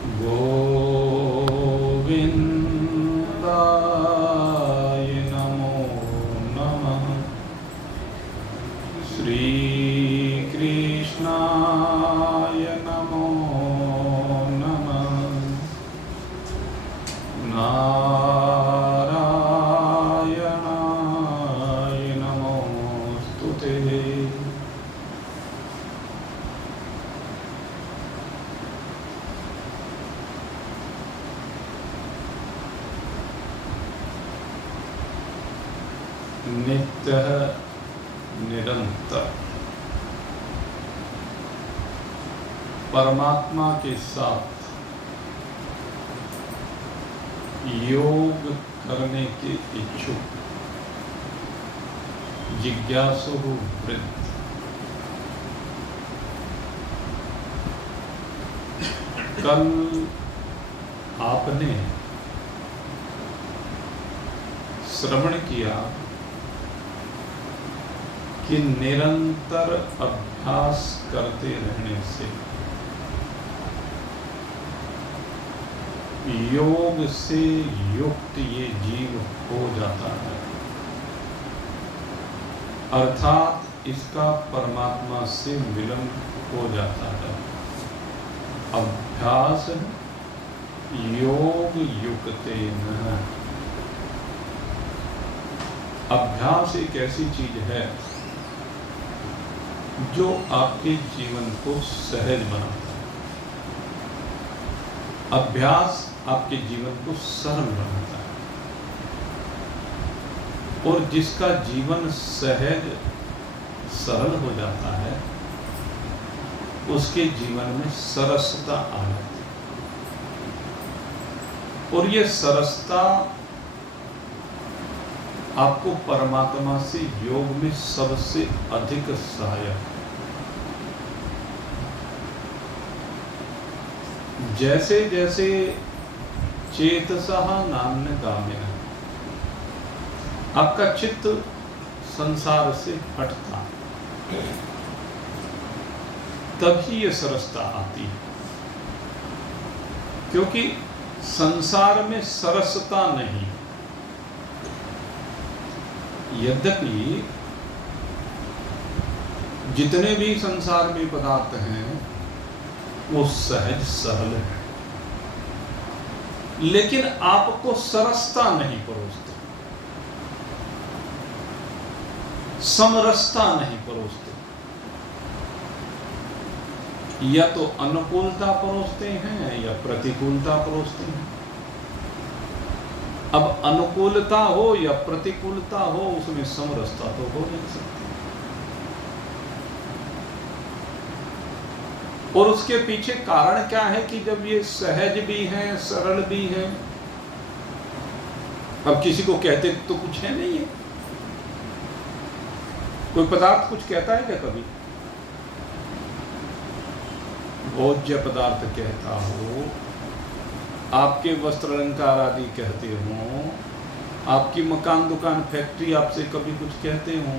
गोविन्दाय नमो नमः। श्रीकृष्णाय नमो नमः। नारायणाय नमोस्तुते। नित्यः निरंतर परमात्मा के साथ योग करने के इच्छुक जिज्ञासु वृत्त कल आपने श्रवण किया कि निरंतर अभ्यास करते रहने से योग से युक्त ये जीव हो जाता है, अर्थात इसका परमात्मा से मिलन हो जाता है। अभ्यास योग युक्तेन। अभ्यास एक ऐसी चीज है जो आपके जीवन को सहज बनाता है। अभ्यास आपके जीवन को सरल बनाता है, और जिसका जीवन सहज सरल हो जाता है उसके जीवन में सरसता आ जाती है। और ये सरसता आपको परमात्मा से योग में सबसे अधिक सहायक है। जैसे जैसे चेतसः नान्यगामिनः आपका चित्त संसार से हटता, तभी ये सरसता आती है। क्योंकि संसार में सरसता नहीं। यद्यपि जितने भी संसार में पदार्थ हैं वो सहज सरल है, लेकिन आपको सरसता नहीं परोसते, समरसता नहीं परोसते। या तो अनुकूलता परोसते हैं या प्रतिकूलता परोसते हैं। अब अनुकूलता हो या प्रतिकूलता हो, उसमें समरसता तो हो नहीं सकती। और उसके पीछे कारण क्या है कि जब ये सहज भी हैं, सरल भी हैं, अब किसी को कहते तो कुछ है नहीं है। कोई पदार्थ कुछ कहता है क्या कभी? भोज्य पदार्थ कहता हो, आपके वस्त्र अलंकार आदि कहते हो, आपकी मकान दुकान फैक्ट्री आपसे कभी कुछ कहते हो?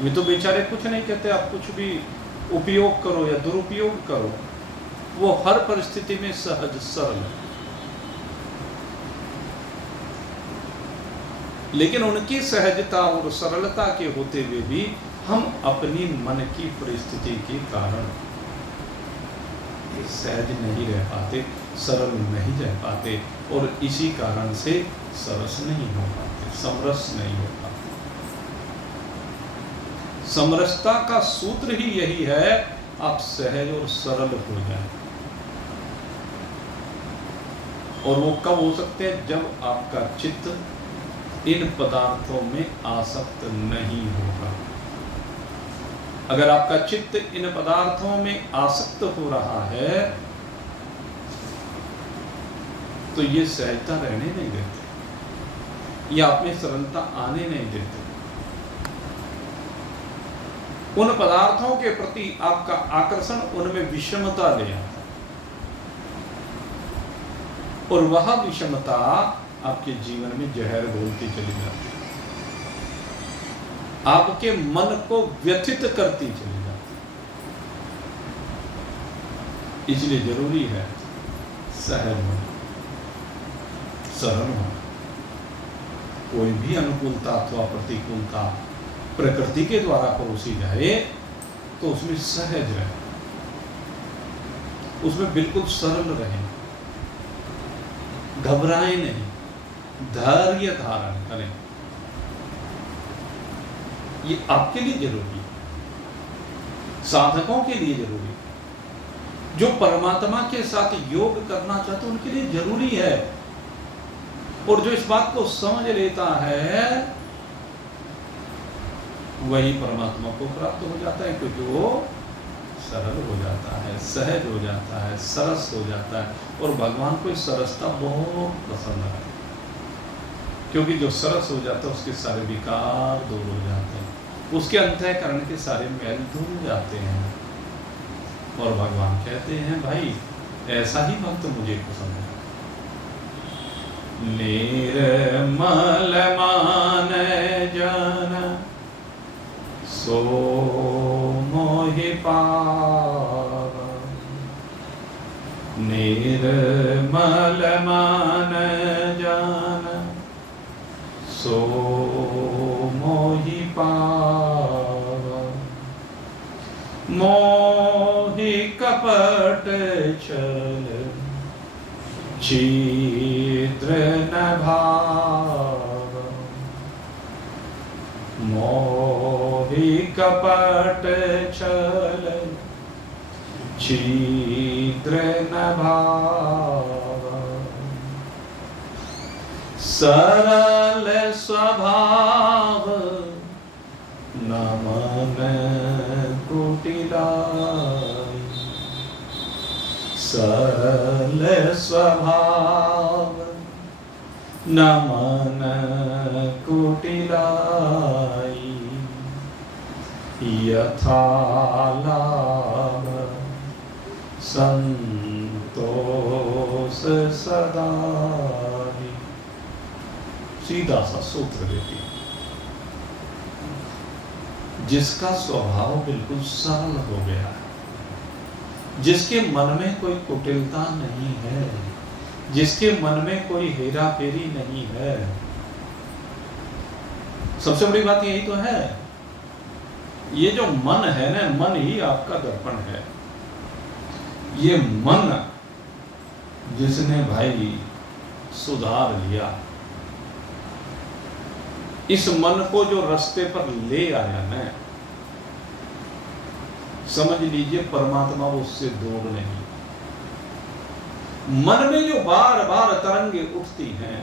वे तो बेचारे कुछ नहीं कहते। आप कुछ भी उपयोग करो या दुरुपयोग करो, वो हर परिस्थिति में सहज सरल है। लेकिन उनकी सहजता और सरलता के होते हुए भी हम अपनी मन की परिस्थिति के कारण सहज नहीं रह पाते, सरल नहीं रह पाते, और इसी कारण से सरस नहीं हो पाते, समरस नहीं हो पाते। समरसता का सूत्र ही यही है, आप सहज और सरल हो जाएं। और वो कब हो सकते हैं? जब आपका चित्त इन पदार्थों में आसक्त नहीं होगा। अगर आपका चित्त इन पदार्थों में आसक्त हो रहा है तो ये सहजता रहने नहीं देते, या आप में सरलता आने नहीं देते। उन पदार्थों के प्रति आपका आकर्षण उनमें विषमता ले आता है, और वह विषमता आपके जीवन में जहर घोलती चली जाती है, आपके मन को व्यथित करती चली जाती है। इसलिए जरूरी है सहज होना, सरल होना। कोई भी अनुकूलता अथवा प्रतिकूलता प्रकृति के द्वारा परोसी जाए तो उसमें सहज रहे, उसमें बिल्कुल सरल रहे, घबराए नहीं, धैर्य धारण करें। ये आपके लिए जरूरी है, साधकों के लिए जरूरी है, जो परमात्मा के साथ योग करना चाहते उनके लिए जरूरी है। और जो इस बात को समझ लेता है वही परमात्मा को प्राप्त हो जाता है, क्योंकि वो सरल हो जाता है, सहज हो जाता है, सरस हो जाता है। और भगवान को इस सरसता बहुत पसंद है, क्योंकि जो सरस हो जाता है उसके सारे विकार दूर हो जाते हैं, उसके अंतःकरण के सारे मैल धुल जाते हैं। और भगवान कहते हैं भाई ऐसा ही भक्त मुझे पसंद है। निर्मल मान जन सो मोहि पावा, निर्मल मान जन सो मोहि पावा, मोहि कपट छल छिद्र न भाव, मोहि कपट छल छिद्र न भाव, सरल स्वभाव न मन कुटिलाई, सरल स्वभाव न मन कुटिलाई, यथा लाभ संतोष सदा। सीधा सा सूत्र देती, जिसका स्वभाव बिल्कुल सरल हो गया है, जिसके मन में कोई कुटिलता नहीं है, जिसके मन में कोई हेरा फेरी नहीं है। सबसे बड़ी बात यही तो है, ये जो मन है ना, मन ही आपका दर्पण है। ये मन जिसने भाई सुधार लिया, इस मन को जो रास्ते पर ले आया ना, समझ लीजिए परमात्मा उससे दूर नहीं। मन में जो बार बार तरंगे उठती हैं,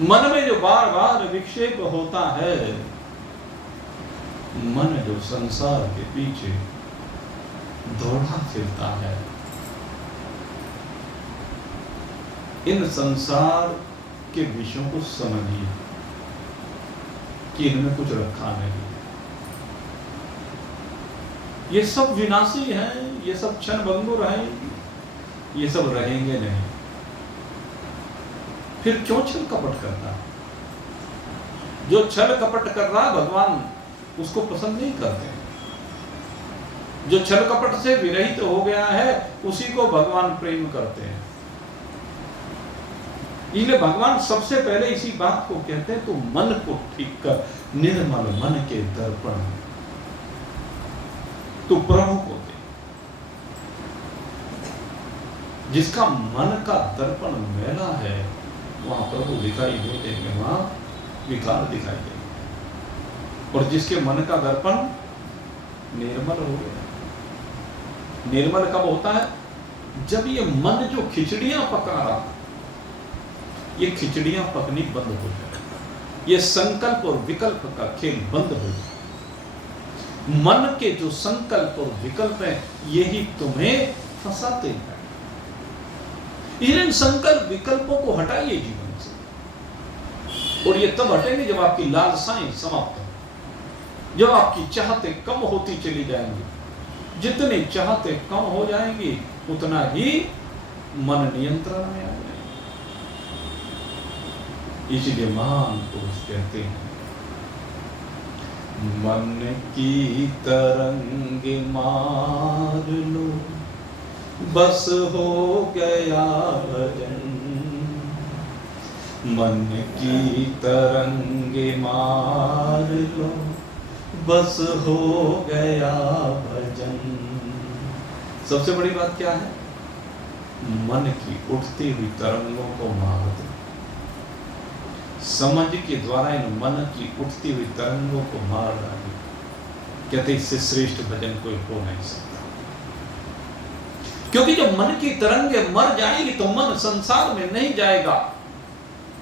मन में जो बार बार विक्षेप होता है, मन जो संसार के पीछे दौड़ा फिरता है, इन संसार के विषयों को समझिए कि इनमें कुछ रखा नहीं। ये सब विनाशी हैं, ये सब क्षण भंगुर हैं, ये सब रहेंगे नहीं। फिर क्यों छल कपट करता? जो छल कपट कर रहा है भगवान उसको पसंद नहीं करते। जो छल कपट से विरहित हो गया है उसी को भगवान प्रेम करते हैं। इसलिए भगवान सबसे पहले इसी बात को कहते हैं, तो मन को ठीक कर, निर्मल मन के दर्पण तो प्रभु को दे। जिसका मन का दर्पण मैला है वहां प्रभु दिखाई नहीं देंगे, वहां विकार दिखाई देंगे। और जिसके मन का दर्पण निर्मल हो गया, निर्मल कब होता है? जब ये मन जो खिचड़ियां पका रहा, ये खिचड़ियां पकनी बंद हो जाए, ये संकल्प और विकल्प का खेल बंद हो जाए। मन के जो संकल्प और विकल्प है यही तुम्हें फंसाते हैं। इन संकल्प विकल्पों को हटाइए जीवन से, और ये तब हटेंगे जब आपकी लालसाएं समाप्त हो, जब आपकी चाहते कम होती चली जाएंगी। जितनी चाहते कम हो जाएंगी उतना ही मन नियंत्रण में आ जाएगा। इसलिए महान पुरुष कहते हैं, मन की तरंग मार लो, बस हो गया भजन, मन की तरंगे मार लो, बस हो गया भजन। सबसे बड़ी बात क्या है? मन की उठती हुई तरंगों को मार दो। समझ के द्वारा इन मन की उठती हुई तरंगों को मार डालो। कहते इससे श्रेष्ठ भजन कोई हो नहीं सकता। क्योंकि जब मन की तरंगे मर जाएगी तो मन संसार में नहीं जाएगा,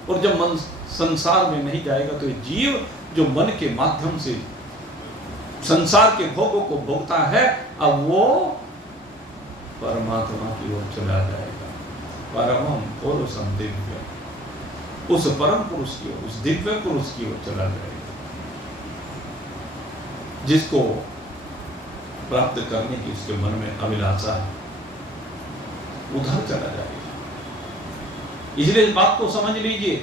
और जब मन संसार में नहीं जाएगा तो जीव जो मन के माध्यम से संसार के भोगों को भोगता है, अब वो परमात्मा की ओर चला जाएगा। परमं पुरुषं दिव्य, उस परम पुरुष की ओर, उस दिव्य पुरुष की ओर चला जाएगा, जिसको प्राप्त करने की उसके मन में अभिलाषा है, उधर चला जाएगा। इसलिए इस बात को समझ लीजिए,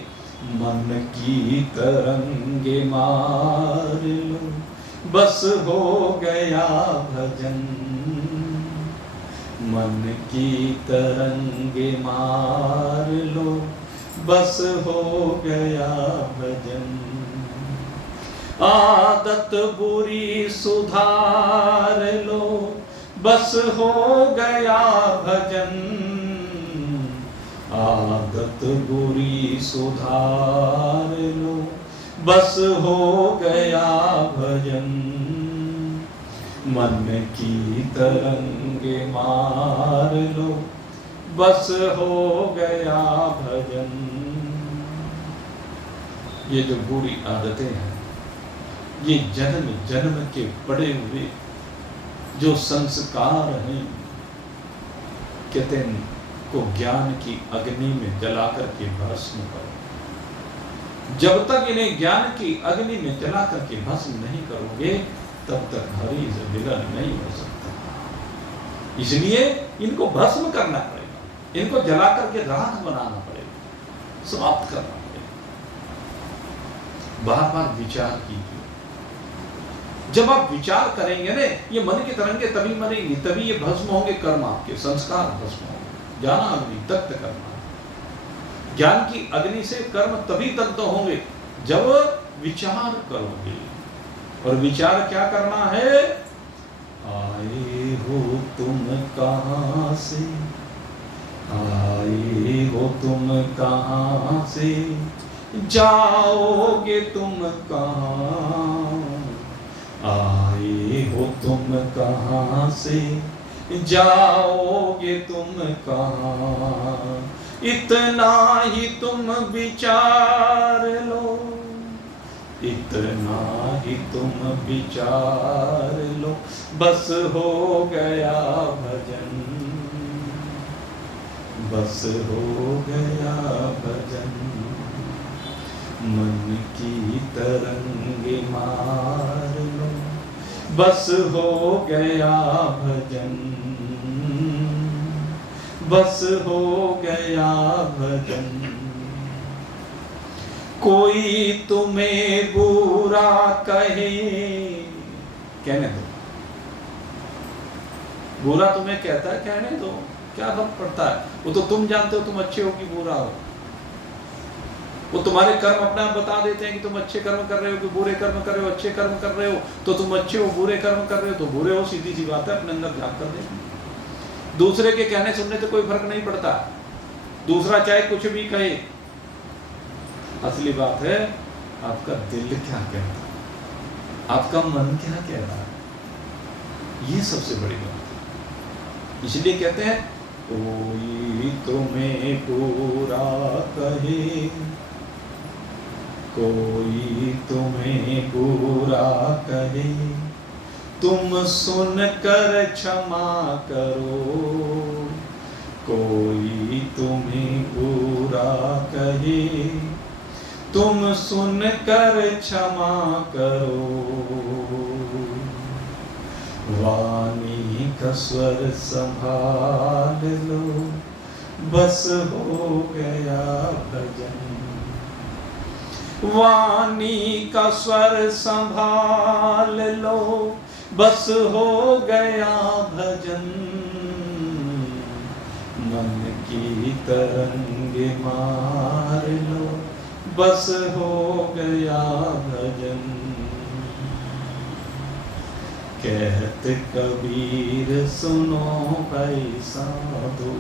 मन की तरंगे मार लो, बस हो गया भजन, मन की तरंगे मार लो, बस हो गया भजन। आदत बुरी सुधार लो, बस हो गया भजन, आदत बुरी सुधार लो, बस हो गया भजन, मन की तरंगे मार लो, बस हो गया भजन। ये जो बुरी आदतें हैं, ये जन्म जन्म के पड़े हुए जो संस्कार हैं, कहते हैं को ज्ञान की अग्नि में जलाकर के भस्म करो। जब तक इन्हें ज्ञान की अग्नि में जलाकर के भस्म नहीं करोगे, तब तक हरि से मिलन नहीं हो सकता। इसलिए इनको भस्म करना पड़ेगा, इनको जला करके राख बनाना पड़ेगा, समाप्त करना पड़ेगा। बार बार विचार कीजिए। जब आप विचार करेंगे ना, ये मन की तरंगे तभी मरेंगी, तभी ये भस्म होंगे, कर्म आपके संस्कार भस्म होंगे। ज्ञान अग्नि दग्ध करना, ज्ञान की अग्नि से कर्म तभी दग्ध होंगे जब विचार करोगे। और विचार क्या करना है? आए हो तुम कहां से, आए हो तुम कहां से, जाओगे तुम कहां, आए हो तुम कहां से, जाओगे तुम कहां, इतना ही तुम विचार लो, इतना ही तुम विचार लो, बस हो गया भजन, बस हो गया भजन, मन की तरंगे मार लो, बस हो गया भजन, बस हो गया भजन। कोई तुम्हें बुरा कहे, कहने दो। बुरा तुम्हें कहता है, कहने दो, क्या फर्क पड़ता है? वो तो तुम जानते हो तुम अच्छे हो कि बुरा हो। वो तुम्हारे कर्म अपने आप बता देते हैं कि तुम अच्छे कर्म कर रहे हो कि बुरे कर्म कर रहे हो। अच्छे कर्म कर रहे हो तो तुम अच्छे हो, बुरे कर्म कर रहे हो तो बुरे हो। सीधी सी बात है, अपने अंदर झांक कर देखो। दूसरे के कहने सुनने से कोई फर्क नहीं पड़ता, दूसरा चाहे कुछ भी कहे। असली बात है आपका दिल क्या कहता है, आपका मन क्या कहता है, ये सबसे बड़ी बात है। इसलिए कहते हैं कोई तुम्हें बुरा कहे, कोई तुम्हें बुरा कहे, तुम सुन कर क्षमा करो। कोई तुम्हें बुरा कहे, तुम सुन कर क्षमा करो। वाणी का स्वर संभाल लो, बस हो गया भजन। वाणी का स्वर संभाल लो, बस हो गया भजन। मन की तरंगे मार लो, बस हो गया भजन। कहते कबीर सुनो भाई साधु,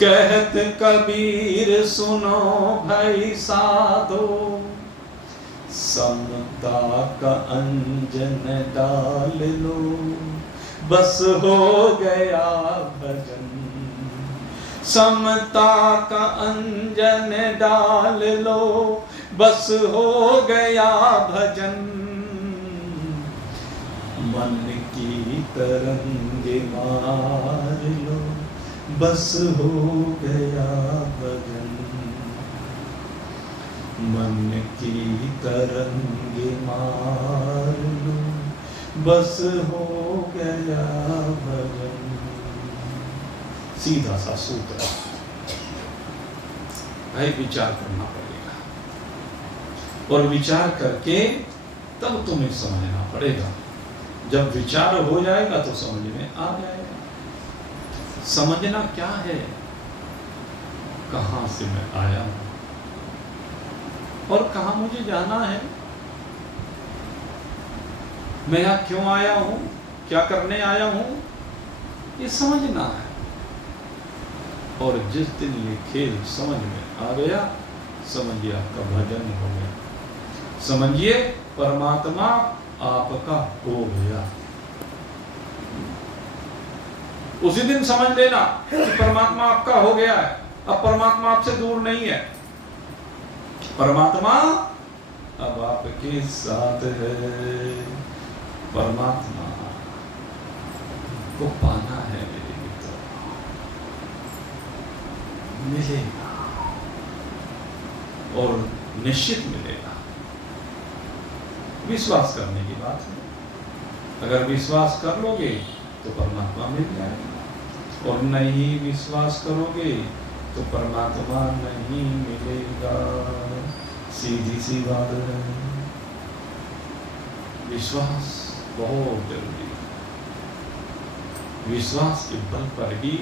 कहते कबीर सुनो भाई साधो, समता का अंजन डाल लो, बस हो गया भजन। समता का अंजन डाल लो, बस हो गया भजन। मन की तरंगे मार लो, बस हो गया भजन। मन की तरंगे मार लो, बस हो गया भजन। सीधा सा सूत्र है, विचार करना पड़ेगा और विचार करके तब तुम्हें समझना पड़ेगा। जब विचार हो जाएगा तो समझ में आ जाएगा। समझना क्या है, कहां से मैं आया हूं और कहां मुझे जाना है, मैं यहां क्यों आया हूं, क्या करने आया हूं, ये समझना है। और जिस दिन ये खेल समझ में आ गया, समझिए आपका भजन हो गया, समझिए परमात्मा आपका हो गया। उसी दिन समझ लेना कि परमात्मा आपका हो गया है। अब परमात्मा आपसे दूर नहीं है, परमात्मा अब आपके साथ है। परमात्मा को पाना है मेरे मित्र, मिलेगा और निश्चित मिलेगा। विश्वास करने की बात है, अगर विश्वास कर लोगे तो परमात्मा मिल जाएगा, और नहीं विश्वास करोगे तो परमात्मा नहीं मिलेगा। सीधी सी बात है। विश्वास बहुत जरूरी है। विश्वास के बल पर ही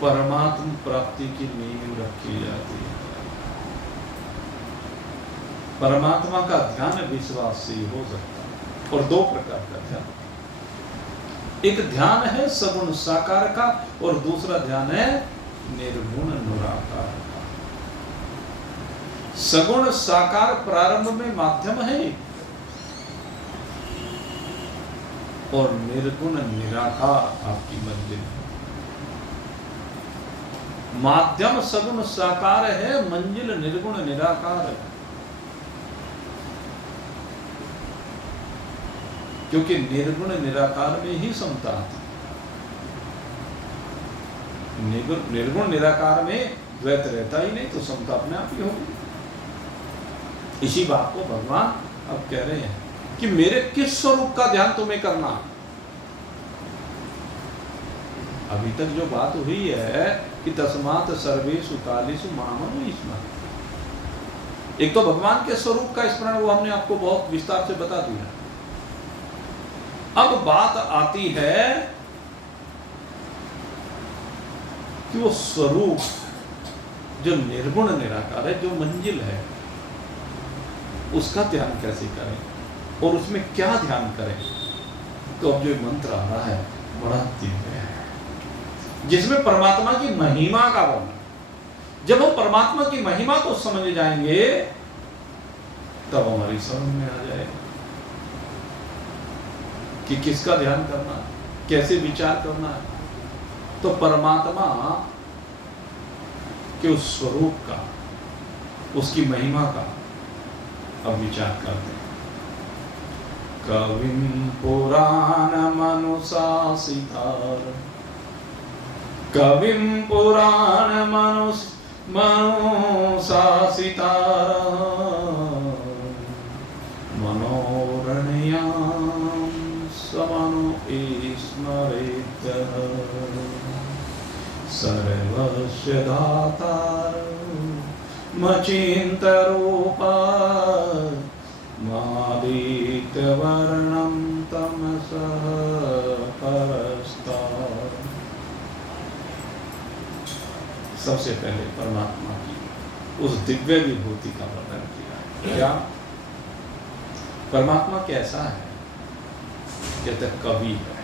परमात्मा प्राप्ति की नींव रखी जाती है। परमात्मा का ध्यान विश्वास से ही हो सकता है, और दो प्रकार का ध्यान, एक ध्यान है सगुण साकार का और दूसरा ध्यान है निर्गुण निराकार का। सगुण साकार प्रारंभ में माध्यम है और निर्गुण निराकार आपकी मंजिल है। माध्यम सगुण साकार है, मंजिल निर्गुण निराकार है। क्योंकि निर्गुण निराकार में ही समता आती। निर्गुण निराकार में द्वैत रहता ही नहीं, तो समता अपने आप ही होगी। इसी बात को भगवान अब कह रहे हैं कि मेरे किस स्वरूप का ध्यान तुम्हें करना। अभी तक जो बात हुई है कि तस्मात् सर्वेषु कालेषु मामनु स्मर, एक तो भगवान के स्वरूप का स्मरण, वो हमने आपको बहुत विस्तार से बता दिया। अब बात आती है कि वो स्वरूप जो निर्गुण निराकार है, जो मंजिल है, उसका ध्यान कैसे करें और उसमें क्या ध्यान करें। तो अब जो मंत्र आ रहा है बड़ा दिव्य है, जिसमें परमात्मा की महिमा का वर्णन। जब हम परमात्मा की महिमा को समझ जाएंगे तब हमारी समझ में आ जाएगा कि किसका ध्यान करना है, कैसे विचार करना है। तो परमात्मा के उस स्वरूप का, उसकी महिमा का अब विचार करते हैं। कविं पुराणमनुशासितार, कविं पुराणमनुशासितार, मनोरणीयां समनु स्मरेत्यः, सर्वस्य दातारमचिन्त्यरूपा, मादित्यवर्णं तमसः सबसे पहले परमात्मा की उस दिव्य विभूति का वर्णन किया। क्या परमात्मा कैसा है? कहते हैं कवि है।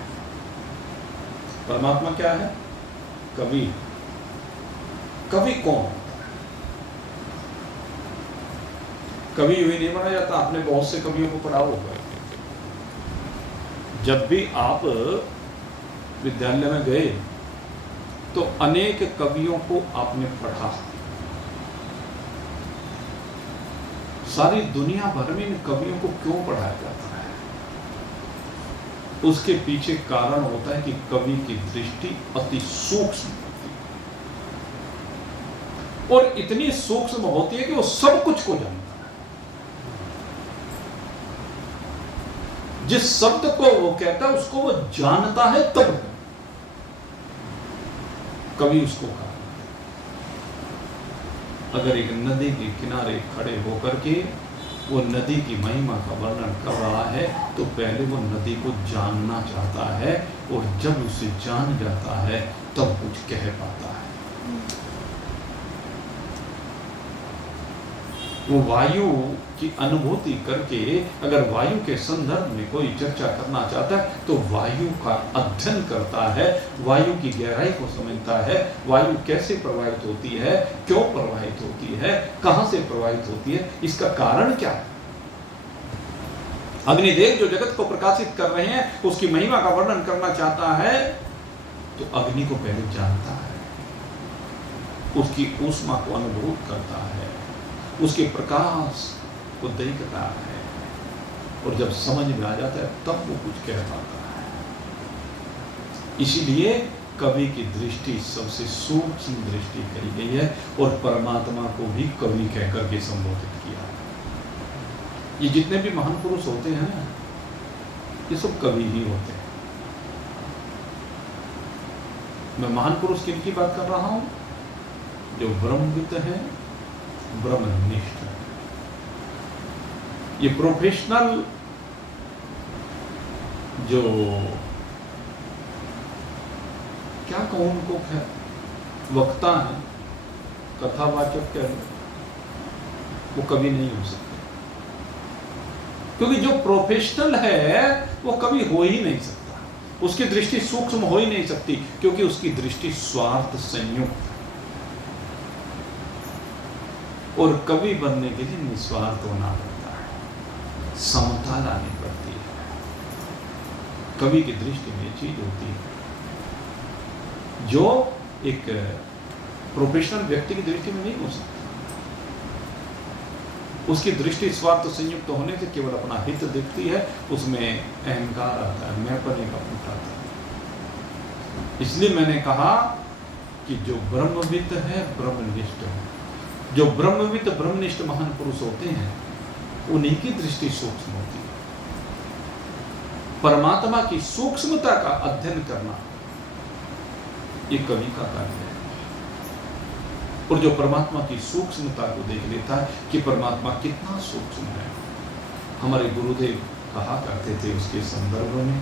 परमात्मा क्या है? कवि। कवि कौन होता है? कवि यूं ही नहीं बना जाता। आपने बहुत से कवियों को पढ़ा होगा। जब भी आप विद्यालय में गए तो अनेक कवियों को आपने पढ़ा। सारी दुनिया भर में इन कवियों को क्यों पढ़ाया जाता है? उसके पीछे कारण होता है कि कवि की दृष्टि अति सूक्ष्म होती है, और इतनी सूक्ष्म होती है कि वो सब कुछ को जानता है। जिस शब्द को वो कहता है उसको वो जानता है, तब कवि उसको कहा। अगर एक नदी के किनारे खड़े होकर के वो नदी की महिमा का वर्णन कर रहा है तो पहले वो नदी को जानना चाहता है, और जब उसे जान जाता है तब कुछ कह पाता है। वो वायु की अनुभूति करके अगर वायु के संदर्भ में कोई चर्चा करना चाहता है तो वायु का अध्ययन करता है, वायु की गहराई को समझता है, वायु कैसे प्रवाहित होती है, क्यों प्रवाहित होती है, कहां से प्रवाहित होती है, इसका कारण क्या है। अग्निदेव जो जगत को प्रकाशित कर रहे हैं उसकी महिमा का वर्णन करना चाहता है तो अग्नि को पहले जानता है, उसकी ऊष्मा को अनुभव करता है, उसके प्रकाश को देखता है, और जब समझ में आ जाता है तब वो कुछ कह पाता है। इसीलिए कवि की दृष्टि सबसे सूक्ष्म दृष्टि कही गई है, और परमात्मा को भी कवि कहकर के संबोधित किया है। ये जितने भी महान पुरुष होते हैं ये सब कवि ही होते हैं। मैं महान पुरुष किनकी बात कर रहा हूं? जो ब्रह्मविद है, ब्रह्मनिष्ठ है। ये प्रोफेशनल जो क्या कहूं उनको, वक्ता है, कथावाचक कह लो, वो कभी नहीं हो सकते। क्योंकि जो प्रोफेशनल है वो कभी हो ही नहीं सकता, उसकी दृष्टि सूक्ष्म हो ही नहीं सकती, क्योंकि उसकी दृष्टि स्वार्थ संयुक्त है। और कवि बनने के लिए निस्वार्थ होना पड़ता है, समता लानी पड़ती है। कवि की दृष्टि में चीज होती है जो एक प्रोफेशनल व्यक्ति की दृष्टि में नहीं हो सकती। उसकी दृष्टि स्वार्थ संयुक्त होने से केवल अपना हित दिखती है, उसमें अहंकार आता है, मैंपने का पुट आता है। इसलिए मैंने कहा कि जो ब्रह्मविद है, ब्रह्मनिष्ठ है। जो ब्रह्मविद ब्रह्मनिष्ठ महान पुरुष होते हैं उन्हीं की दृष्टि सूक्ष्म होती है। परमात्मा की सूक्ष्मता का अध्ययन करना ये कवि का कार्य है। और जो परमात्मा की सूक्ष्मता को देख लेता है कि परमात्मा कितना सूक्ष्म है। हमारे गुरुदेव कहा करते थे उसके संदर्भ में,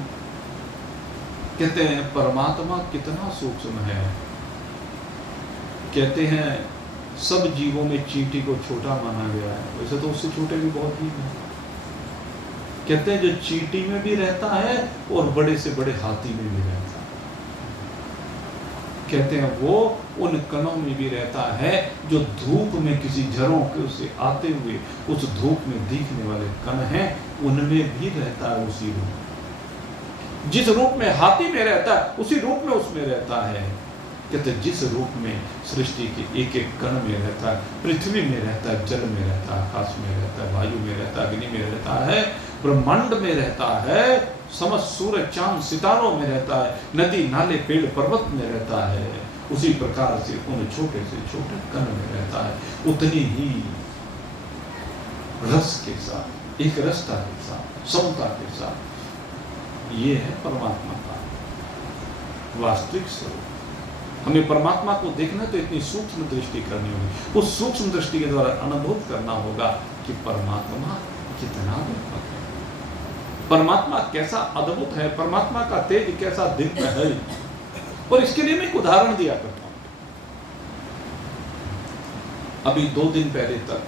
कहते हैं परमात्मा कितना सूक्ष्म है। कहते हैं सब जीवों में चींटी को छोटा माना गया है, वैसे तो उससे छोटे भी बहुत जीव हैं। कहते हैं जो चींटी में भी रहता है और बड़े से बड़े हाथी में भी रहता है। कहते हैं वो उन कणों में भी रहता है जो धूप में किसी झरोखे से आते हुए उस धूप में दिखने वाले कण हैं, उनमें भी रहता है उसी रूप। जिस रूप में हाथी में रहता है उसी रूप में उसमें रहता है। कहते जिस रूप में सृष्टि के एक एक कण में रहता है, पृथ्वी में रहता है, जल में रहता है, आकाश में रहता है, वायु में रहता है, अग्नि में रहता है, ब्रह्मांड में रहता है, समस्त सूरज चांद सितारों में रहता है, नदी नाले पेड़ पर्वत में रहता है, उसी प्रकार से उन छोटे से छोटे कण में रहता है। उतनी ही रस के साथ, एक रसता के साथ, समता के साथ, ये है परमात्मा का वास्तविक स्वरूप। हमें परमात्मा को देखना तो इतनी सूक्ष्म दृष्टि करनी होगी, उस सूक्ष्म दृष्टि के द्वारा अनुभव करना होगा कि परमात्मा कितना व्यापक है, परमात्मा कैसा अद्भुत है, परमात्मा का तेज कैसा दिव्य है। और इसके लिए मैं एक उदाहरण दिया करता हूं। अभी 2 दिन पहले तक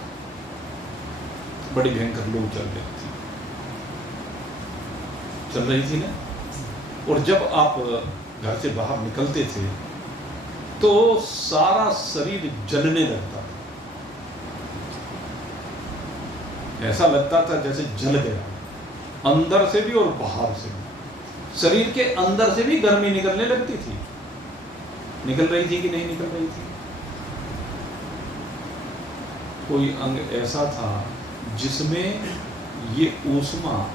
बड़ी भयंकर लू चल रही थी ना। और जब आप घर से बाहर निकलते थे तो सारा शरीर जलने लगता था, ऐसा लगता था जैसे जल गया, अंदर से भी और बाहर से भी। शरीर के अंदर से भी गर्मी निकलने लगती थी। निकल रही थी कि नहीं निकल रही थी? कोई अंग ऐसा था जिसमें ये ऊष्मा,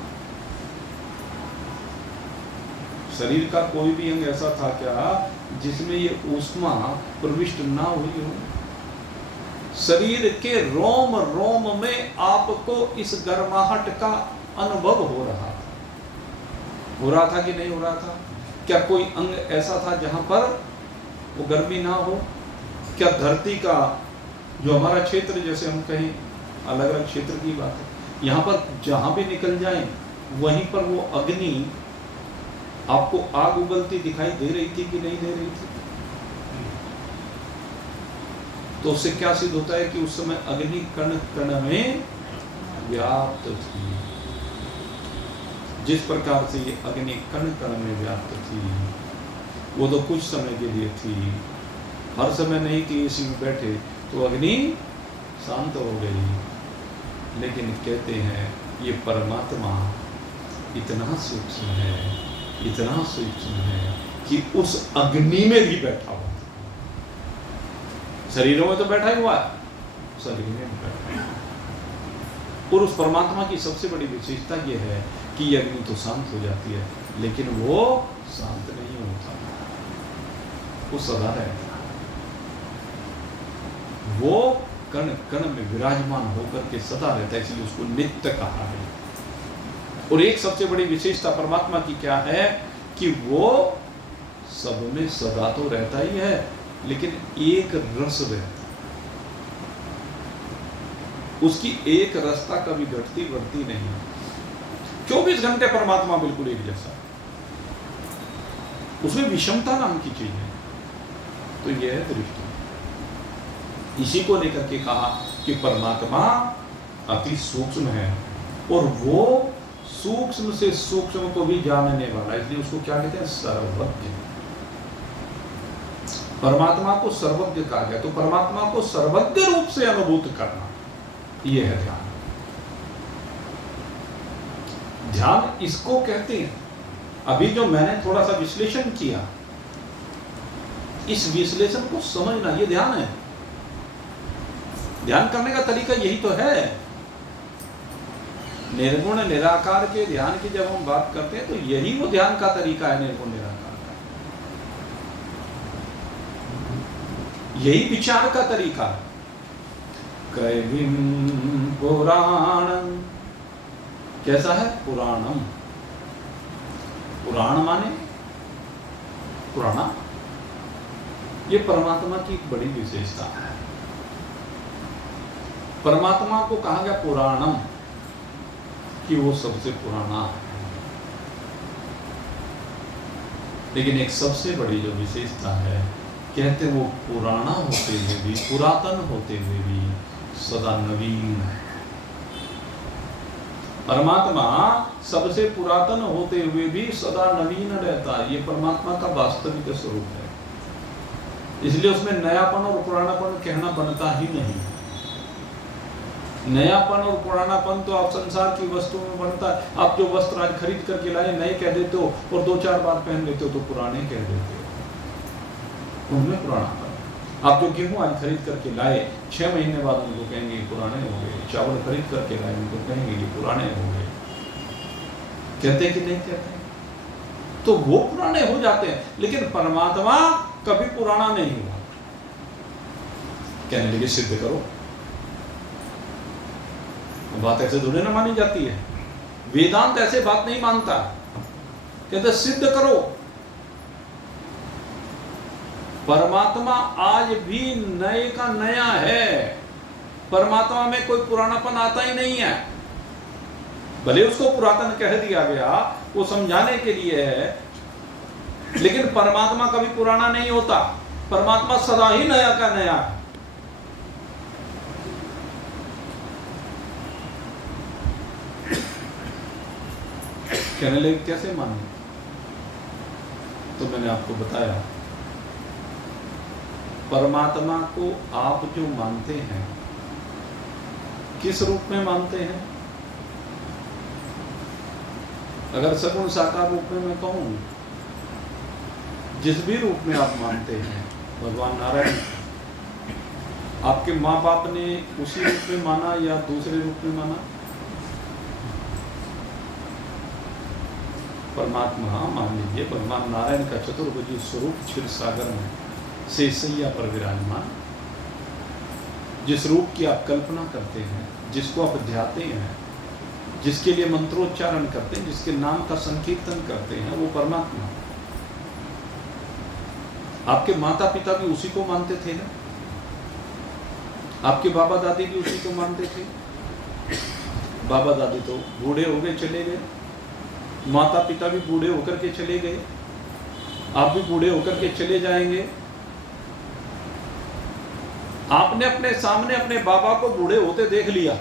शरीर का कोई भी अंग ऐसा था क्या जिसमें ये ऊष्मा प्रविष्ट ना हुई हो? शरीर के रोम रोम में आपको इस गर्माहट का अनुभव हो रहा था कि नहीं हो रहा था? क्या कोई अंग ऐसा था जहां पर वो गर्मी ना हो? क्या धरती का जो हमारा क्षेत्र, जैसे हम कहें अलग अलग क्षेत्र की बात है, यहाँ पर जहां भी निकल जाएं वहीं पर वो अग्नि आपको आग उगलती दिखाई दे रही थी कि नहीं दे रही थी? तो उससे क्या सिद्ध होता है कि उस समय अग्नि कण कण में व्याप्त थी। जिस प्रकार से ये अग्नि कण कण में व्याप्त थी, वो तो कुछ समय के लिए थी, हर समय नहीं कि इसी में बैठे तो अग्नि शांत हो गई। लेकिन कहते हैं ये परमात्मा इतना सूक्ष्म है, इतना सूक्ष्म है कि उस अग्नि में भी बैठा हुआ। शरीरों में तो बैठा ही हुआ है, उस अग्नि में भी बैठा है। और उस परमात्मा की सबसे बड़ी विशेषता यह है कि यह अग्नि तो शांत हो जाती है, लेकिन वो शांत नहीं होता, वो सदा रहता है। वो कण कण में विराजमान होकर के सदा रहता है, इसलिए उसको नित्य कहा है। और एक सबसे बड़ी विशेषता परमात्मा की क्या है कि वो सब में सदा तो रहता ही है, लेकिन एक रस रहता, उसकी एक रसता कभी घटती बढ़ती नहीं। 24 घंटे परमात्मा बिल्कुल एक जैसा, उसमें विषमता नाम की चीज है। तो यह है दृष्टि। इसी को लेकर के कहा कि परमात्मा अति सूक्ष्म है और वो सूक्ष्म से सूक्ष्म को भी जानने वाला, इसलिए उसको क्या कहते हैं? सर्वज्ञ। परमात्मा को सर्वज्ञ कहा गया। तो परमात्मा को सर्वज्ञ रूप से अनुभूत करना, यह है ध्यान। ध्यान इसको कहते हैं। अभी जो मैंने थोड़ा सा विश्लेषण किया, इस विश्लेषण को समझना, यह ध्यान है। ध्यान करने का तरीका यही तो है। निर्गुण निराकार के ध्यान की जब हम बात करते हैं तो यही वो ध्यान का तरीका है, निर्गुण निराकार का। यही विचार का तरीका है। कैविम पुराणम, कैसा है? पुराणम। पुराण माने पुराना, ये परमात्मा की एक बड़ी विशेषता है। परमात्मा को कहा गया पुराणम कि वो सबसे पुराना है। लेकिन एक सबसे बड़ी जो विशेषता है, कहते वो पुराना होते हुए भी, पुरातन होते हुए भी सदा नवीन है। परमात्मा सबसे पुरातन होते हुए भी सदा नवीन रहता है। ये परमात्मा का वास्तविक स्वरूप है। इसलिए उसमें नयापन और पुरानापन कहना बनता ही नहीं। नयापन और पुरानापन तो आप संसार की वस्तु में बनता है। आप जो वस्त्र आज खरीद करके लाए नए कह देते हो और 2-4 बार पहन लेते हो तो पुराने कह देते हो, उनमें पुरानापन। आप जो गेहूं आज खरीद करके लाए 6 महीने बाद उनको कहेंगे पुराने हो गए। चावल खरीद करके लाए उनको कहेंगे ये पुराने हो गए। कहते कि नहीं कहते? तो वो पुराने हो जाते हैं, लेकिन परमात्मा कभी पुराना नहीं हुआ। कहने लगे सिद्ध करो। बात ऐसे थोड़ी ना मानी जाती है। वेदांत ऐसे बात नहीं मानता। कहते सिद्ध करो। परमात्मा आज भी नए का नया है। परमात्मा में कोई पुरानापन आता ही नहीं है। भले उसको पुरातन कह दिया गया, वो समझाने के लिए है, लेकिन परमात्मा कभी पुराना नहीं होता। परमात्मा सदा ही नया का नया है। कहने लगे कैसे माने? तो मैंने आपको बताया, परमात्मा को आप जो मानते हैं, किस रूप में मानते हैं? अगर सगुण साकार रूप में मैं कहूं, जिस भी रूप में आप मानते हैं भगवान नारायण, आपके माँ बाप ने उसी रूप में माना या दूसरे रूप में माना? परमात्मा मान लीजिए भगवान नारायण का चतुर्भुजी स्वरूप क्षीर सागर में शेषैया पर विराजमान, जिस रूप की आप कल्पना करते हैं, जिसको आप ध्याते हैं, जिसके लिए मंत्रोच्चारण करते हैं, जिसके नाम का संकीर्तन करते हैं, वो परमात्मा। आपके माता पिता भी उसी को मानते थे ना? आपके बाबा दादी भी उसी को मानते थे। बाबा दादी तो बूढ़े हो गए, चले गए, माता पिता भी बूढ़े होकर के चले गए, आप भी बूढ़े होकर के चले जाएंगे। आपने अपने सामने अपने बाबा को बूढ़े होते देख लिया,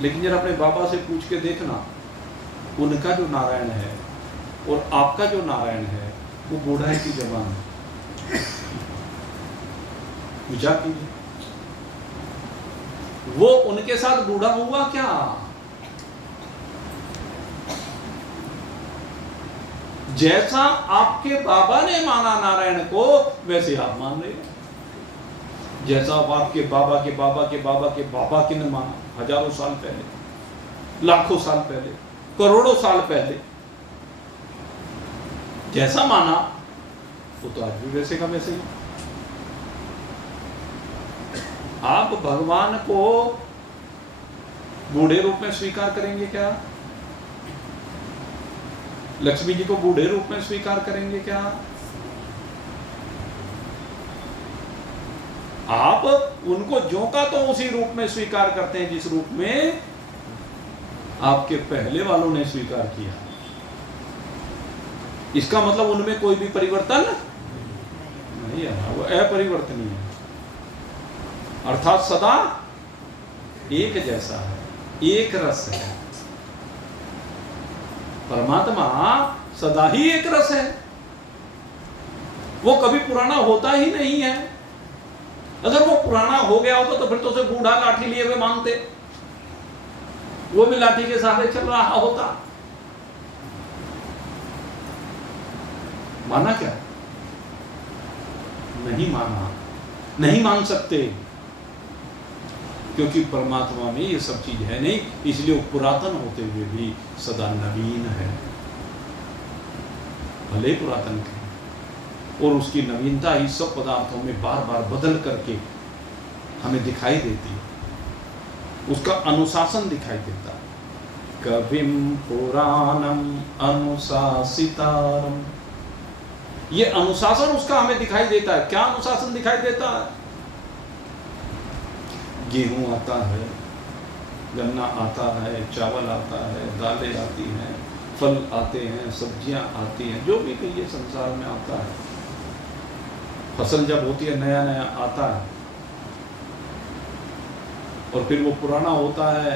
लेकिन जरा अपने बाबा से पूछ के देखना, उनका जो नारायण है और आपका जो नारायण है वो बूढ़ा है कि जवान है? विचार कीजिए। वो उनके साथ बूढ़ा हुआ क्या? जैसा आपके बाबा ने माना नारायण को, वैसे आप मान रहे हो। जैसा आपके बाबा के बाबा के बाबा के बाबा के ने माना, हजारों साल पहले, लाखों साल पहले, करोड़ों साल पहले, जैसा माना वो तो आज भी वैसे का वैसे ही। आप भगवान को बूढ़े रूप में स्वीकार करेंगे क्या? लक्ष्मी जी को बूढ़े रूप में स्वीकार करेंगे क्या? आप उनको ज्यों का तो उसी रूप में स्वीकार करते हैं जिस रूप में आपके पहले वालों ने स्वीकार किया। इसका मतलब उनमें कोई भी परिवर्तन नहीं है, वो अपरिवर्तनीय है, अर्थात सदा एक जैसा है, एक रस है। परमात्मा सदा ही एक रस है, वो कभी पुराना होता ही नहीं है। अगर वो पुराना हो गया होता तो फिर तो उसे बूढ़ा लाठी लिए हुए मानते, वो भी लाठी के सहारे चल रहा होता। माना क्या? नहीं माना, नहीं मान सकते, क्योंकि परमात्मा में ये सब चीज है नहीं, इसलिए वो पुरातन होते हुए भी सदा नवीन है। भले पुरातन है और उसकी नवीनता ही सब पदार्थों में बार बार बदल करके हमें दिखाई देती है, उसका अनुशासन दिखाई देता है। कविम पुराणम अनुशासितारम, ये अनुशासन उसका हमें दिखाई देता है। क्या अनुशासन दिखाई देता है? गेहूं आता है, गन्ना आता है, चावल आता है, दालें आती हैं, फल आते हैं, सब्जियां आती हैं, जो भी कहिए संसार में आता है। फसल जब होती है नया नया आता है और फिर वो पुराना होता है,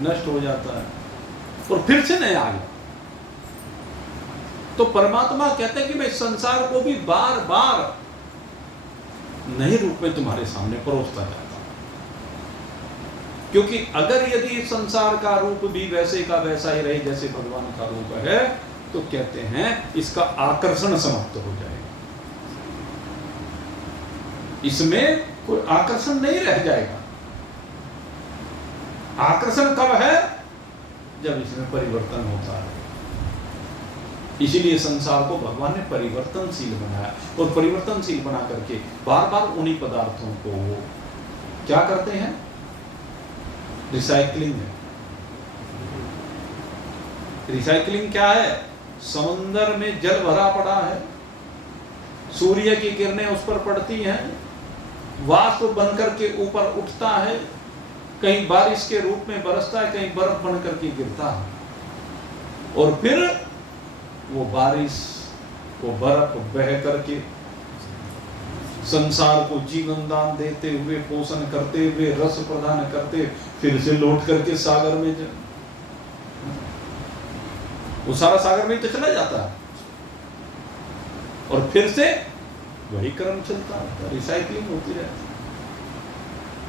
नष्ट हो जाता है और फिर से नया आ गया। तो परमात्मा कहते हैं कि मैं इस संसार को भी बार बार नए रूप में तुम्हारे सामने परोसता जाता हूं, क्योंकि अगर यदि संसार का रूप भी वैसे का वैसा ही रहे जैसे भगवान का रूप है, तो कहते हैं इसका आकर्षण समाप्त हो जाएगा, इसमें कोई आकर्षण नहीं रह जाएगा। आकर्षण कब है? जब इसमें परिवर्तन होता है। इसीलिए संसार को भगवान ने परिवर्तनशील बनाया, और परिवर्तनशील बना करके बार बार उन्हीं पदार्थों को क्या करते हैं? रिसाइकलिंग है। रिसाइकलिंग क्या है? समुद्र में जल भरा पड़ा है, सूर्य की किरणें उस पर पड़ती हैं, वाष्प बनकर के ऊपर उठता है, कहीं बारिश के रूप में बरसता है, कहीं बर्फ बनकर के गिरता है, और फिर वो बारिश, वो बर्फ बह करके संसार को जीवन दान देते हुए, पोषण करते हुए, रस प्रदान करते, फिर से लौट करके सागर में जाए। वो सारा सागर में तो चला जाता है और फिर से वही क्रम चलता रहता, रिसाइकलिंग होती रहती।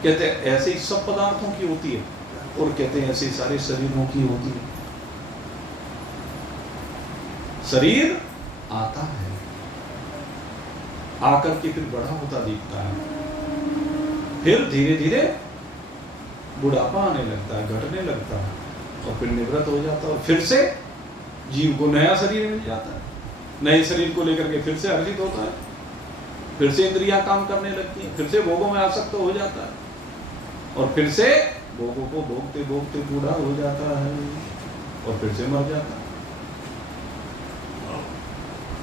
कहते हैं ऐसे ही सब पदार्थों की होती है और कहते हैं ऐसे ही सारे शरीरों की होती है। शरीर आता है, आकर के फिर बड़ा होता दिखता है, फिर धीरे धीरे बुढ़ापा आने लगता है, घटने लगता है और फिर निवृत्त हो जाता है और फिर से जीव को नया शरीर मिल जाता है। नए शरीर को लेकर के फिर से हर्षित होता है, फिर से इंद्रियां काम करने लगती हैं, फिर से भोगों में आसक्त हो जाता है और फिर से भोगों को भोगते भोगते बूढ़ा हो जाता है और फिर से मर जाता है।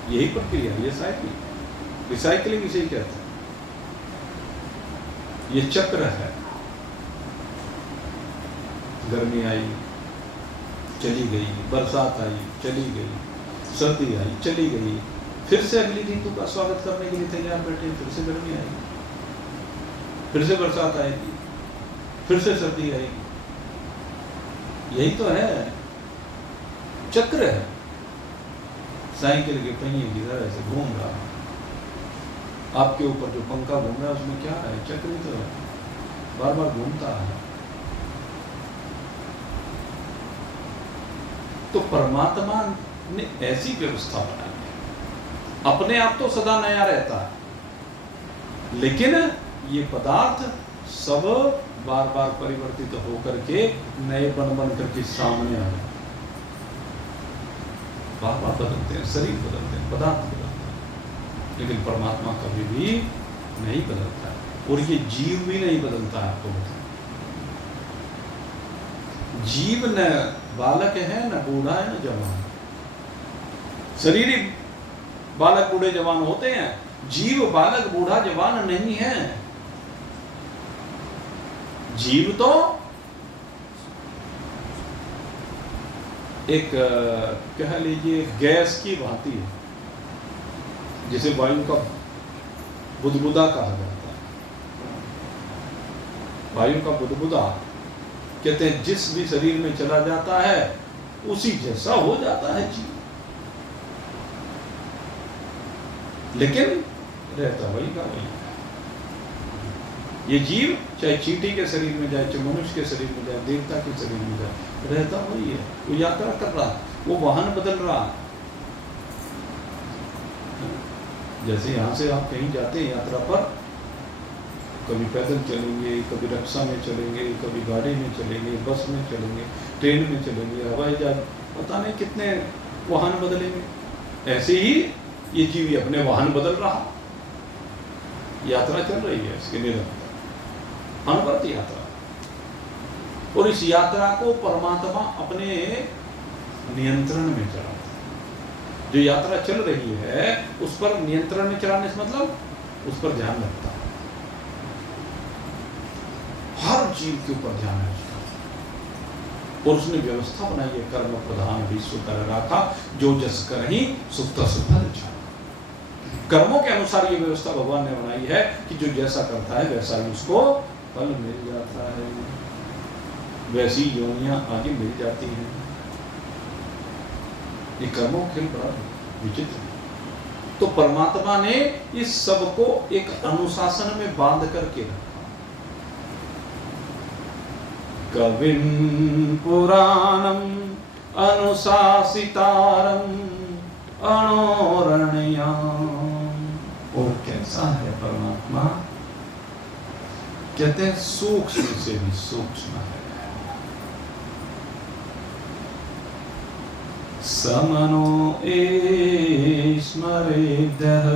यही प्रक्रिया, ये साइकिल, रिसाइकलिंग इसे ही कहते हैं। ये चक्र है। गर्मी आई, चली गई, बरसात आई, चली गई, सर्दी आई, चली गई, फिर से अगली ऋतु का स्वागत करने के लिए तैयार बैठे, फिर से गर्मी आएगी, फिर से बरसात आएगी, फिर से सर्दी आएगी। यही तो है, चक्र है। साइकिल के पहिए की तरह ऐसे घूम रहा है। आपके ऊपर जो पंखा घूम रहा है उसमें क्या है? चक्र ही तो है, बार बार घूमता है। तो परमात्मा ने ऐसी व्यवस्था बनाई है। अपने आप तो सदा नया रहता है, लेकिन ये पदार्थ सब बार बार परिवर्तित होकर के नए बन करके सामने आ रहे, बार बार बदलते हैं, शरीर बदलते हैं, पदार्थ बदलते हैं, लेकिन परमात्मा कभी भी नहीं बदलता है। और ये जीव भी नहीं बदलता है। आपको बताएं, जीव न बालक है, न बूढ़ा है, न जवान। शरीर ही बालक बूढ़े जवान होते हैं, जीव बालक बूढ़ा जवान नहीं है। जीव तो एक कह लीजिए गैस की भांति है, जिसे वायु का बुदबुदा कहा जाता है। वायु का बुदबुदा कहते हैं जिस भी शरीर में चला जाता है उसी जैसा हो जाता है जीव, लेकिन रहता वही का वही। ये जीव चाहे चींटी के शरीर में जाए, चाहे मनुष्य के शरीर में जाए, देवता के शरीर में जाए, रहता वही है। वो यात्रा कर रहा, वो वाहन बदल रहा। जैसे यहाँ से आप कहीं जाते हैं यात्रा पर, कभी पैदल चलेंगे, कभी रिक्शा में चलेंगे, कभी गाड़ी में चलेंगे, बस में चलेंगे, ट्रेन में चलेंगे, हवाई जहाज, पता नहीं कितने वाहन बदलेंगे। ऐसे ही ये जीव अपने वाहन बदल रहा, यात्रा चल रही है इसके निरंतर अनवरत यात्रा। और इस यात्रा को परमात्मा अपने नियंत्रण में चलाता है। जो यात्रा चल रही है उस पर नियंत्रण में चलाने से मतलब उस पर ध्यान रखता है, हर जीव के ऊपर ध्यान रखता है। और उसने व्यवस्था बनाई है, कर्म प्रधान विश्व कर राखा, जो जस करहि सुख फल छा। कर्मों के अनुसार ये व्यवस्था भगवान ने बनाई है कि जो जैसा करता है वैसा ही उसको फल मिल जाता है, वैसी योनियां आगे मिल जाती हैं। ये कर्मों के खेल बड़ा विचित्र है। तो परमात्मा ने इस सब को एक अनुशासन में बांध करके रखा। कविं पुराणम अनुशासितारम अणोरणयाम। और कैसा है परमात्मा? कहते हैं सूक्ष्म से भी सूक्ष्म है। समनो स्मरेद्यः।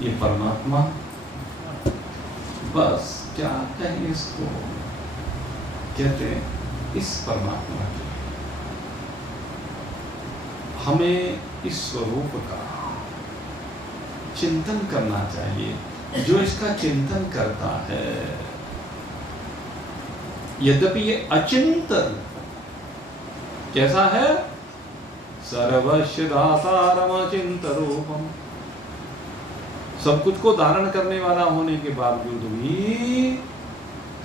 ये परमात्मा, बस क्या कहें इसको। कहते हैं इस परमात्मा के हमें इस स्वरूप का चिंतन करना चाहिए। जो इसका चिंतन करता है, यद्यपि ये अचिंतन कैसा है? सर्वस्य दातारम अचिंत रूपम। सब कुछ को धारण करने वाला होने के बावजूद भी,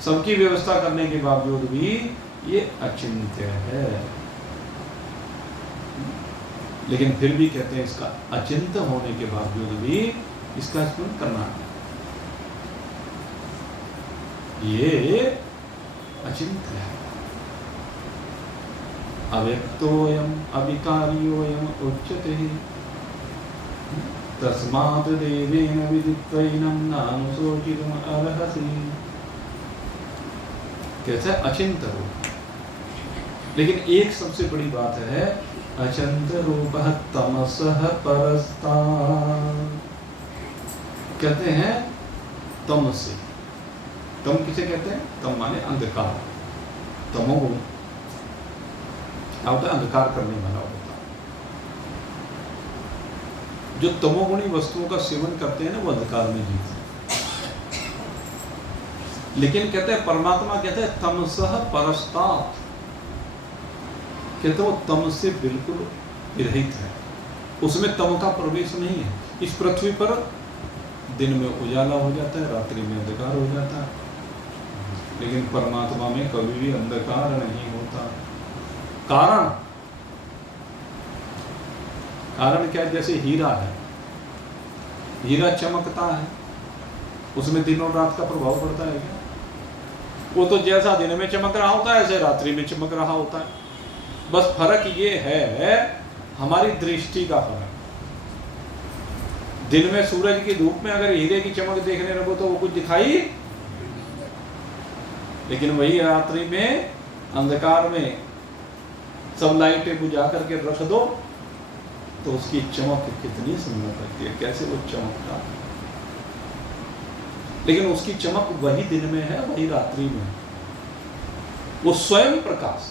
सबकी व्यवस्था करने के बावजूद भी ये अचिंत्य है। लेकिन फिर भी कहते हैं इसका अचिंत्य होने के बावजूद भी इसका स्मरण करना है। ये अचिंत्य है। अव्यक्तोयम अविकार्योयम उच्यते तस्मात् देवेन विदित्वैनं नानुशोचितुम् अर्हसि। कैसे अचिंत्य रूप। लेकिन एक सबसे बड़ी बात है अचिंत्य रूपः तमसः परस्तात्। कहते हैं तम से। तम किसे कहते हैं? तम माने अंधकार। तमोगुण क्या होता है? अंधकार करने वाला होता है। जो तमोगुणी वस्तुओं का सेवन करते हैं ना वो अंधकार में जीते हैं। लेकिन कहते हैं परमात्मा कहते हैं तमसः परस्तात्। कहते हैं वो तम से बिल्कुल विरहित है, उसमें तम का प्रवेश नहीं है। इस पृथ्वी पर दिन में उजाला हो जाता है, रात्रि में अंधकार हो जाता है, लेकिन परमात्मा में कभी भी अंधकार नहीं होता। कारण क्या है? जैसे हीरा है, हीरा चमकता है, उसमें दिन और रात का प्रभाव पड़ता है क्या? वो तो जैसा दिन में चमक रहा होता है ऐसे रात्रि में चमक रहा होता है। बस फर्क ये है हमारी दृष्टि का फर्क। दिन में सूरज की धूप में अगर हीरे की चमक देखने लगो तो वो कुछ दिखाई, लेकिन वही रात्रि में अंधकार में सब लाइटें बुझा करके रख दो तो उसकी चमक कितनी सुंदर लगती है, कैसे वो चमकता है। लेकिन उसकी चमक वही दिन में है, वही रात्रि में, वो स्वयं प्रकाश।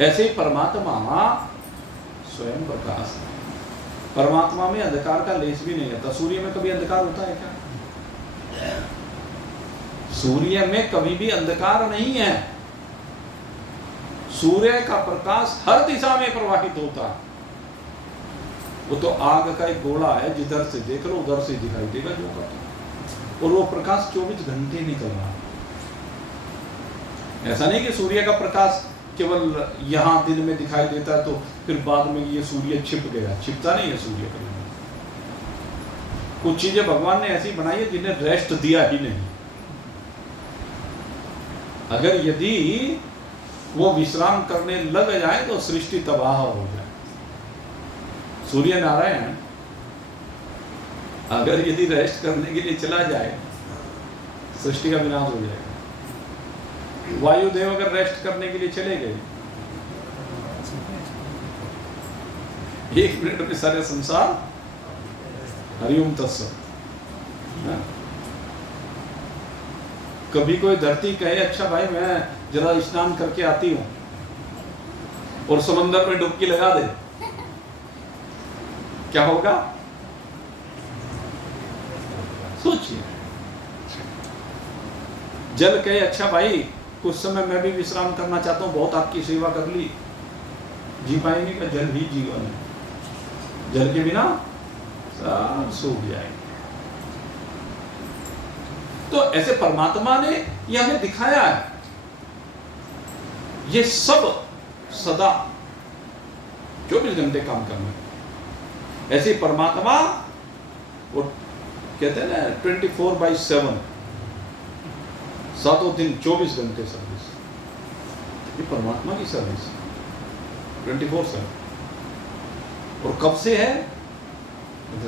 ऐसे ही परमात्मा स्वयं प्रकाश है। परमात्मा में अंधकार का लेश भी नहीं आता। सूर्य में कभी अंधकार होता है क्या? सूर्य में कभी भी अंधकार नहीं है। सूर्य का प्रकाश हर दिशा में प्रवाहित होता है। वो तो आग का एक गोला है, जिधर से देख लो उधर से दिखाई देगा जो का, और वो प्रकाश 24 घंटे निकल रहा है। ऐसा नहीं कि सूर्य का प्रकाश केवल यहाँ दिन में दिखाई देता है तो फिर बाद में ये सूर्य छिप गया। छिपता नहीं है सूर्य कभी। कुछ चीजें भगवान ने ऐसी बनाई है जिन्हें रेस्ट दिया ही नहीं। अगर यदि वो विश्राम करने लग जाए तो सृष्टि तबाह हो जाए। सूर्य नारायण अगर यदि रेस्ट करने के लिए चला जाए सृष्टि का विनाश हो जाएगा। वायुदेव अगर रेस्ट करने के लिए चले गए 1 मिनट में सारे संसार हरिओम तत्सत। कभी कोई धरती कहे अच्छा भाई मैं जरा स्नान करके आती हूं और समंदर में डुबकी लगा दे, क्या होगा? सोचिए। जल कहे अच्छा भाई कुछ समय मैं भी विश्राम करना चाहता हूं, बहुत आपकी सेवा कर ली, जी पाएंगे क्या? जल ही जीवन है, जल के बिना सब सूख जाएंगे। तो ऐसे परमात्मा ने यह हमें दिखाया है। ये सब सदा 24 घंटे काम करना। ऐसे परमात्मा वो कहते हैं ना 24/7, 7 दिन 24 घंटे सर्विस। ये परमात्मा की सर्विस 24/7। और कब से है?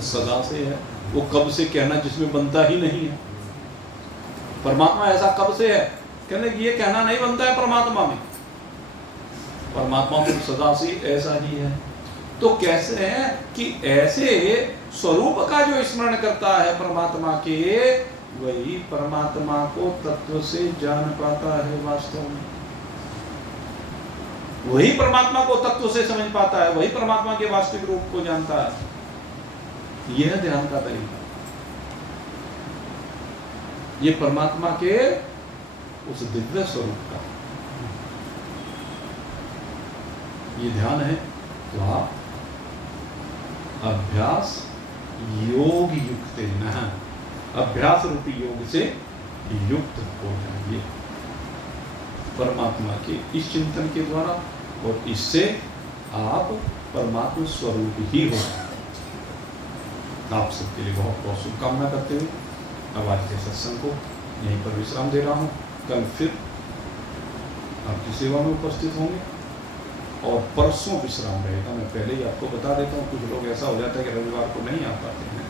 सदा से है। वो कब से कहना जिसमें बनता ही नहीं है। परमात्मा ऐसा कब से है कहने की ये कहना नहीं बनता है परमात्मा में। परमात्मा तो सदा से ऐसा ही है। तो कैसे है कि ऐसे स्वरूप का जो स्मरण करता है परमात्मा के, वही परमात्मा को तत्व से जान पाता है। वास्तव में वही परमात्मा को तत्व से समझ पाता है, वही परमात्मा के वास्तविक रूप को जानता है। यह ध्यान का तरीका। ये परमात्मा के उस दिव्य स्वरूप का ये ध्यान है। तो आप अभ्यास योग युक्त न, अभ्यास रूपी योग से युक्त हो जाइए परमात्मा के इस चिंतन के द्वारा, और इससे आप परमात्मा स्वरूप ही हो। आप सबके लिए बहुत बहुत शुभकामना करते हुए अब आज के सत्संग को यहीं पर विश्राम दे रहा हूँ। कल फिर आपकी सेवा में उपस्थित होंगे और परसों विश्राम रहेगा। मैं पहले ही आपको बता देता हूँ, कुछ लोग ऐसा हो जाता है कि रविवार को नहीं आ पाते हैं।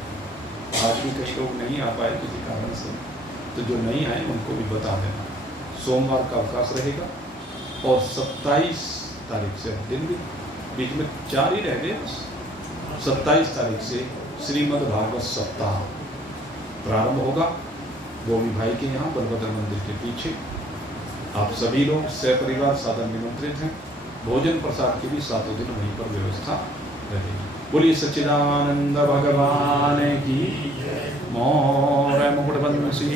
आज भी कई लोग नहीं आ पाए किसी कारण से, तो जो नहीं आए उनको भी बता देना। सोमवार का अवकाश रहेगा और 27 तारीख से दिन भी बीच में 4 ही रह गए बस। 27 तारीख से श्रीमद् भागवत सप्ताह प्रारंभ होगा गोवी भाई के यहाँ बलभद्र मंदिर के पीछे। आप सभी लोग सपरिवार सादर निमंत्रित हैं। भोजन प्रसाद की भी 7 दिन वहीं पर व्यवस्था रहेगी। बोलिए सच्चिदानंद भगवान की। मोर मुकुट बंसी